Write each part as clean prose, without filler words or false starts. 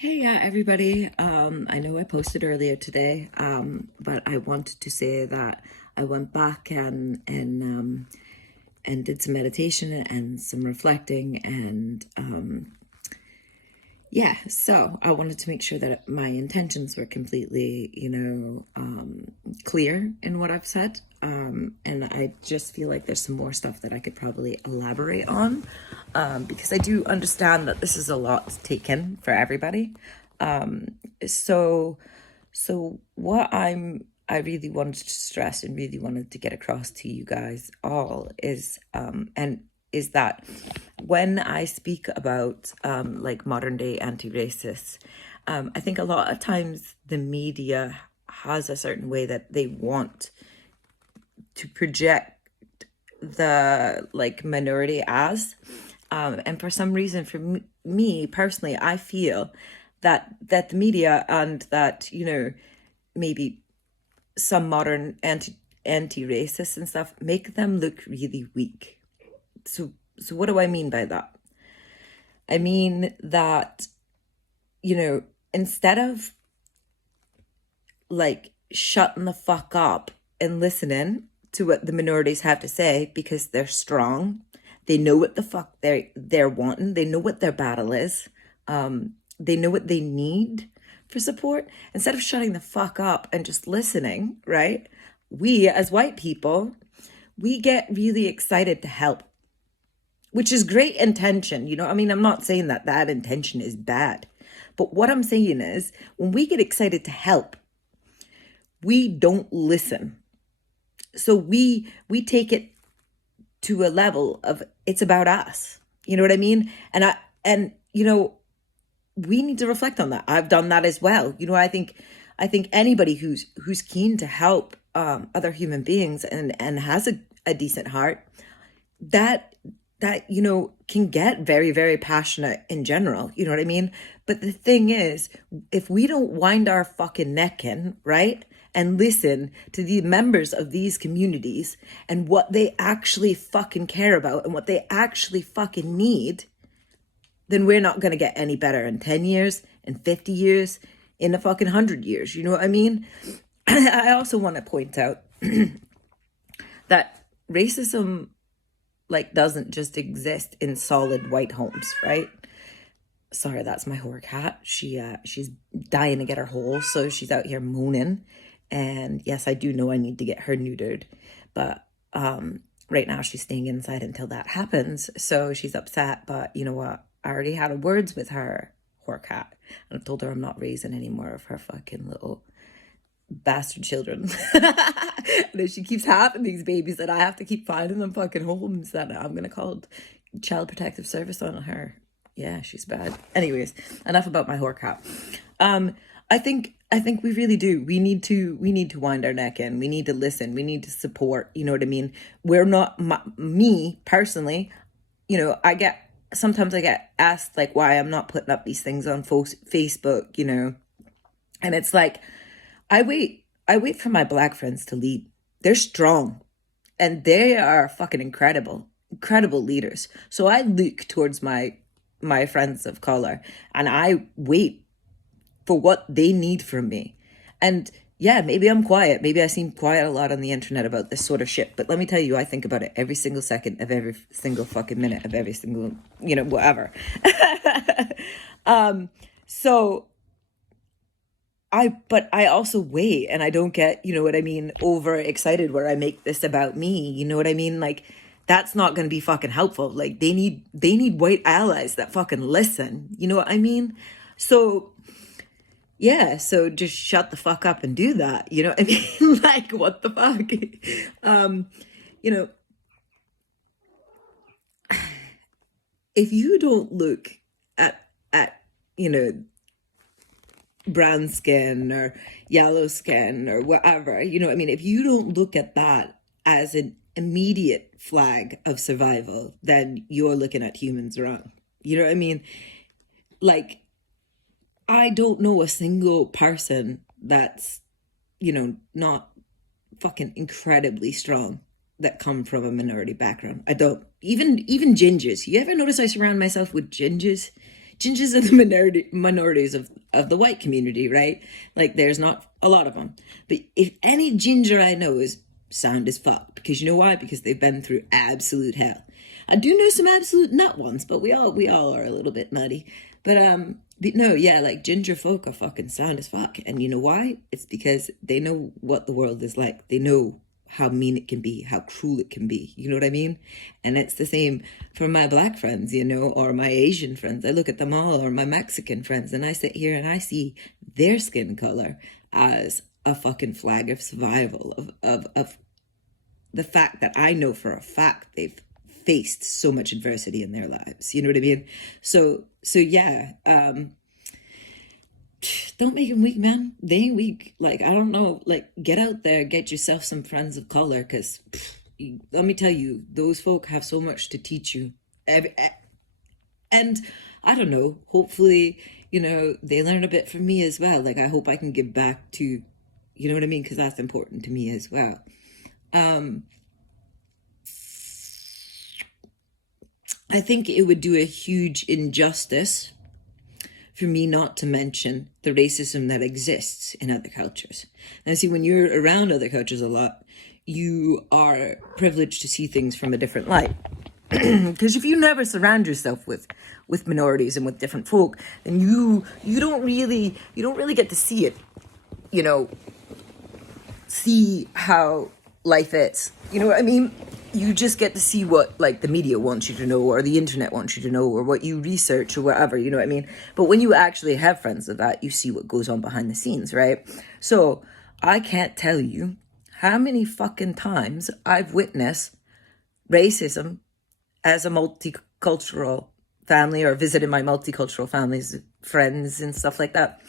Hey, yeah, everybody. I know I posted earlier today, but I wanted to say that I went back and did some meditation and some reflecting, and yeah. So I wanted to make sure that my intentions were completely, clear in what I've said. And I just feel like there's some more stuff that I could probably elaborate on, because I do understand that this is a lot to take in for everybody. So what I really wanted to stress and really wanted to get across to you guys all is that when I speak about like modern day anti-racists, I think a lot of times the media has a certain way that they want to project the like minority as, and for some reason, for me personally, I feel that the media and that maybe some modern anti-racists and stuff make them look really weak. So what do I mean by that? I mean that, instead of like shutting the fuck up and listening to what the minorities have to say because they're strong, they know what the fuck they're wanting, they know what their battle is, they know what they need for support. Instead of shutting the fuck up and just listening, right? We as white people, we get really excited to help, which is great intention. I mean, I'm not saying that intention is bad. But what I'm saying is when we get excited to help, we don't listen. So we take it to a level of it's about us. You know what I mean? And we need to reflect on that. I've done that as well. I think anybody who's keen to help other human beings and has a decent heart, that can get very, very passionate in general. You know what I mean? But the thing is, if we don't wind our fucking neck in, right, and listen to the members of these communities and what they actually fucking care about and what they actually fucking need, then we're not going to get any better in 10 years, in 50 years, in a fucking 100 years. You know what I mean? I also want to point out that racism doesn't just exist in solid white homes, right? Sorry, that's my whore cat. She's dying to get her hole, so she's out here moaning. And yes, I do know I need to get her neutered, but right now she's staying inside until that happens. So she's upset, but you know what? I already had words with her whore cat, and I told her I'm not raising any more of her fucking little bastard children. And if she keeps having these babies, that I have to keep finding them fucking homes, that I'm gonna call Child Protective Service on her. Yeah, she's bad. Anyways, enough about my whore cat. I think we really do. We need to wind our neck in. We need to listen. We need to support. You know what I mean? We're not me personally. Sometimes I get asked like why I'm not putting up these things on Facebook. And it's like I wait for my Black friends to lead. They're strong, and they are fucking incredible leaders. So I look towards my friends of color, and I wait for what they need from me. And yeah, maybe I'm quiet. Maybe I seem quiet a lot on the internet about this sort of shit. But let me tell you, I think about it every single second of every single fucking minute of every single, whatever. So but I also wait, and I don't get, what I mean, over excited where I make this about me. You know what I mean? Like, that's not going to be fucking helpful. Like, they need white allies that fucking listen. You know what I mean? So yeah, so just shut the fuck up and do that. You know what I mean? Like, what the fuck? If you don't look at brown skin or yellow skin or whatever, I mean, if you don't look at that as an immediate flag of survival, then you're looking at humans wrong. You know what I mean? Like, I don't know a single person that's, not fucking incredibly strong that come from a minority background. I don't. Even gingers. You ever notice I surround myself with gingers? Gingers are the minorities of the white community, right? Like, there's not a lot of them. But if any ginger I know is sound as fuck, because you know why? Because they've been through absolute hell. I do know some absolute nut ones, but we all are a little bit nutty. But no, yeah, like ginger folk are fucking sound as fuck. And you know why? It's because they know what the world is like. They know how mean it can be, how cruel it can be. You know what I mean? And it's the same for my black friends, or my Asian friends. I look at them all, or my Mexican friends, and I sit here and I see their skin color as a fucking flag of survival, of the fact that I know for a fact they've faced so much adversity in their lives. You know what I mean? So yeah, don't make them weak, man. They ain't weak. Like, I don't know, like, get out there, get yourself some friends of color, because let me tell you, those folk have so much to teach you. And I don't know, hopefully, they learn a bit from me as well. Like, I hope I can give back to, you know what I mean? Because that's important to me as well. I think it would do a huge injustice for me not to mention the racism that exists in other cultures. And see, when you're around other cultures a lot, you are privileged to see things from a different light. Because if you never surround yourself with minorities and with different folk, then you don't really get to see it, see how life is. You know what I mean? You just get to see what, like, the media wants you to know, or the internet wants you to know, or what you research, or whatever, you know what I mean? But when you actually have friends of that, you see what goes on behind the scenes, right? So I can't tell you how many fucking times I've witnessed racism as a multicultural family, or visited my multicultural families, friends and stuff like that.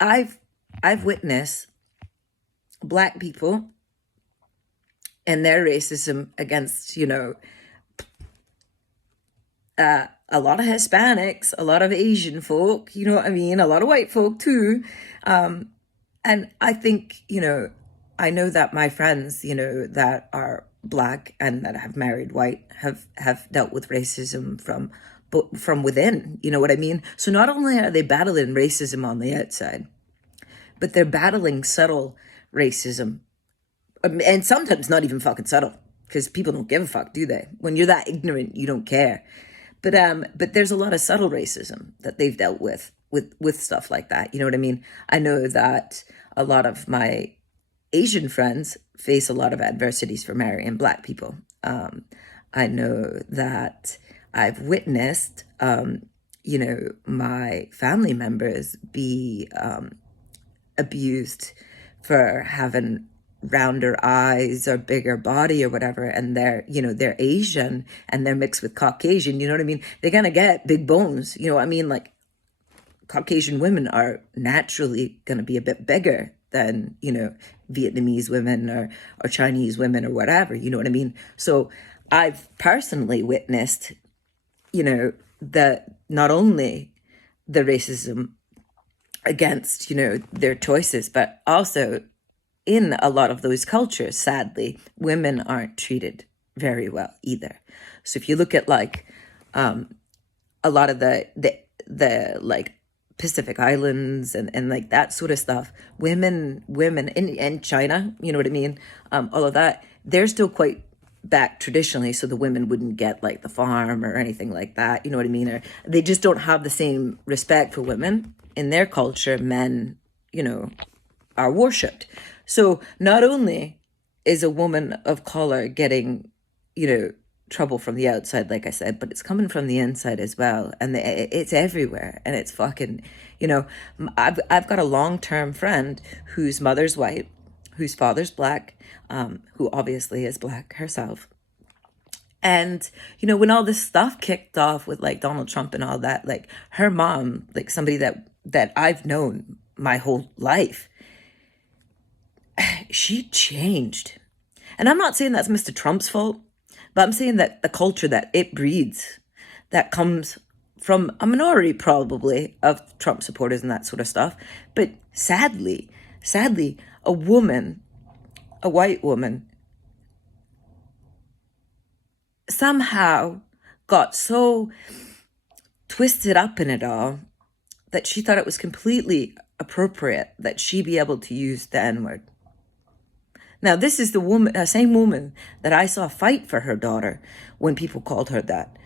I've witnessed black people and their racism against, a lot of Hispanics, a lot of Asian folk, you know what I mean? A lot of white folk too. And I think, I know that my friends, that are black and that have married white have dealt with racism from within, you know what I mean? So not only are they battling racism on the outside, but they're battling subtle racism. And sometimes not even fucking subtle, because people don't give a fuck, do they? When you're that ignorant, you don't care. But there's a lot of subtle racism that they've dealt with stuff like that. You know what I mean? I know that a lot of my Asian friends face a lot of adversities for marrying black people. I know that I've witnessed, my family members be abused for having rounder eyes or bigger body or whatever, and they're Asian and they're mixed with Caucasian, you know what I mean? They're gonna get big bones, you know what I mean? Like, Caucasian women are naturally gonna be a bit bigger than, Vietnamese women or Chinese women or whatever, you know what I mean? So I've personally witnessed, that not only the racism against, their choices, but also in a lot of those cultures, sadly, women aren't treated very well either. So if you look at, like, a lot of the like Pacific Islands and like that sort of stuff, women in China, you know what I mean? All of that, they're still quite back traditionally, so the women wouldn't get, like, the farm or anything like that, you know what I mean? Or they just don't have the same respect for women. In their culture, men, are worshipped. So not only is a woman of color getting, trouble from the outside, like I said, but it's coming from the inside as well. And it's everywhere. And it's fucking, I've got a long-term friend whose mother's white, whose father's black, who obviously is black herself. And, when all this stuff kicked off with, like, Donald Trump and all that, like, her mom, like, somebody that I've known my whole life, she changed. And I'm not saying that's Mr. Trump's fault, but I'm saying that the culture that it breeds, that comes from a minority probably of Trump supporters and that sort of stuff. But sadly, a woman, a white woman, somehow got so twisted up in it all that she thought it was completely appropriate that she be able to use the N-word. Now, this is the same woman that I saw fight for her daughter when people called her that.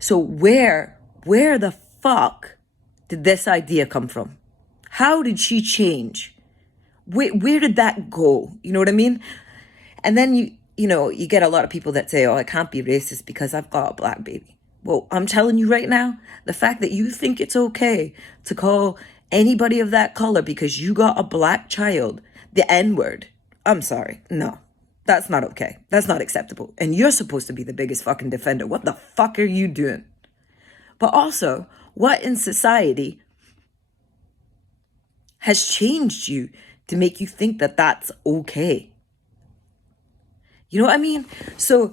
So where the fuck did this idea come from? How did she change? Where did that go? You know what I mean? And then you get a lot of people that say, oh, I can't be racist because I've got a black baby. Well, I'm telling you right now, the fact that you think it's okay to call anybody of that color because you got a black child the N-word, I'm sorry. No, that's not okay. That's not acceptable. And you're supposed to be the biggest fucking defender. What the fuck are you doing? But also, what in society has changed you to make you think that that's okay? You know what I mean? So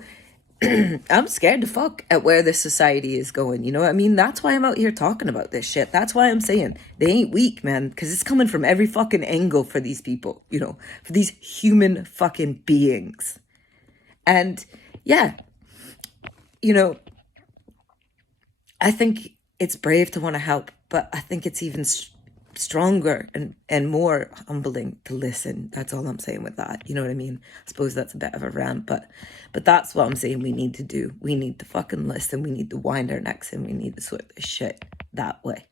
I'm scared to fuck at where this society is going. You know what I mean? That's why I'm out here talking about this shit. That's why I'm saying they ain't weak, man. Because it's coming from every fucking angle for these people, for these human fucking beings. And yeah, I think it's brave to want to help, but I think it's even stronger and more humbling to listen. That's all I'm saying with that. You know what I mean? I suppose that's a bit of a rant, but that's what I'm saying we need to do. We need to fucking listen. We need to wind our necks and we need to sort this shit that way,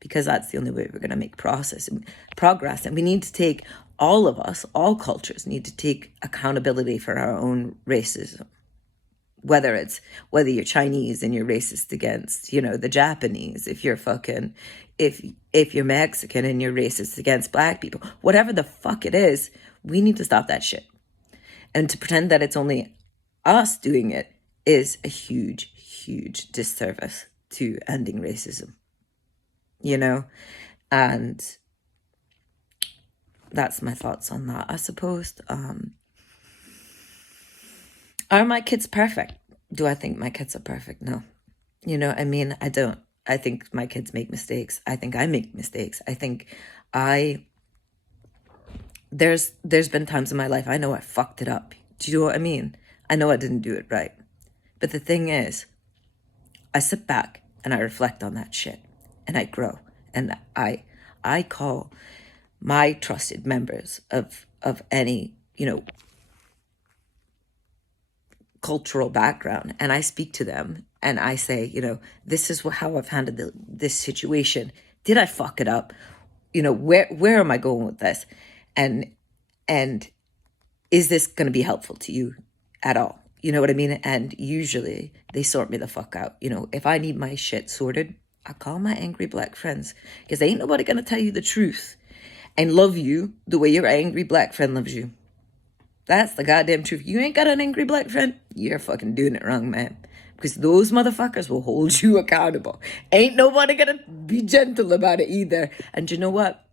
because that's the only way we're going to make progress. And we need to take, all of us, all cultures need to take accountability for our own racism. Whether you're Chinese and you're racist against, the Japanese, if you're Mexican and you're racist against black people, whatever the fuck it is, we need to stop that shit. And to pretend that it's only us doing it is a huge, huge disservice to ending racism, and that's my thoughts on that, I suppose. Are my kids perfect? Do I think my kids are perfect? No. I don't. I think my kids make mistakes. I think I make mistakes. I think there's been times in my life I know I fucked it up. Do you know what I mean? I know I didn't do it right. But the thing is, I sit back and I reflect on that shit and I grow. And I call my trusted members of any, cultural background, and I speak to them and I say, this is how I've handled this situation. Did I fuck it up? Where am I going with this? And is this going to be helpful to you at all? You know what I mean? And usually they sort me the fuck out. If I need my shit sorted, I call my angry black friends, because ain't nobody going to tell you the truth and love you the way your angry black friend loves you. That's the goddamn truth. You ain't got an angry black friend, you're fucking doing it wrong, man. Because those motherfuckers will hold you accountable. Ain't nobody gonna be gentle about it either. And you know what?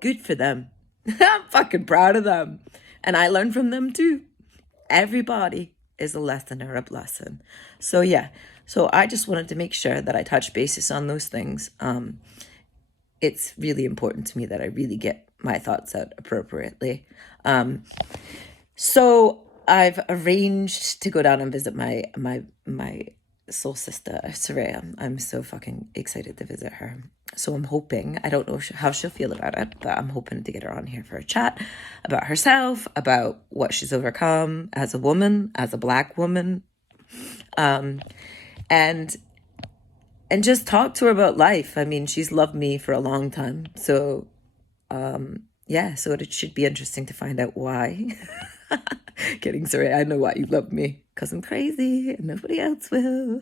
Good for them. I'm fucking proud of them. And I learn from them too. Everybody is a lesson or a blessing. So yeah. So I just wanted to make sure that I touch bases on those things. It's really important to me that I really get my thoughts out appropriately. So I've arranged to go down and visit my soul sister, Soraya. I'm so fucking excited to visit her. So I'm hoping, I don't know how she'll feel about it, but I'm hoping to get her on here for a chat about herself, about what she's overcome as a woman, as a black woman, and just talk to her about life. I mean, she's loved me for a long time. So, yeah, so it should be interesting to find out why. Kidding, sorry. I know why you love me, because I'm crazy and nobody else will.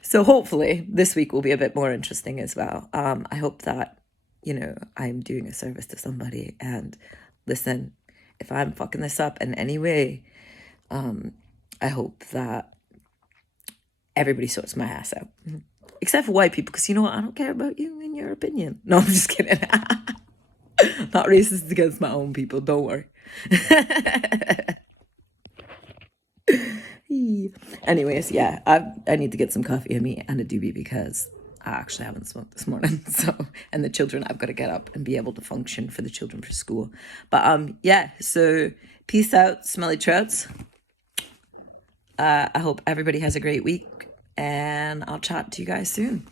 So hopefully this week will be a bit more interesting as well. I hope that, I'm doing a service to somebody. And listen, if I'm fucking this up in any way, I hope that everybody sorts my ass out. Except for white people, because you know what? I don't care about you and your opinion. No, I'm just kidding. Not racist against my own people, don't worry. Anyways, yeah, I need to get some coffee in me and a doobie, because I actually haven't smoked this morning. So, and the children, I've got to get up and be able to function for the children for school. But yeah, so peace out, smelly trouts. I hope everybody has a great week, and I'll chat to you guys soon.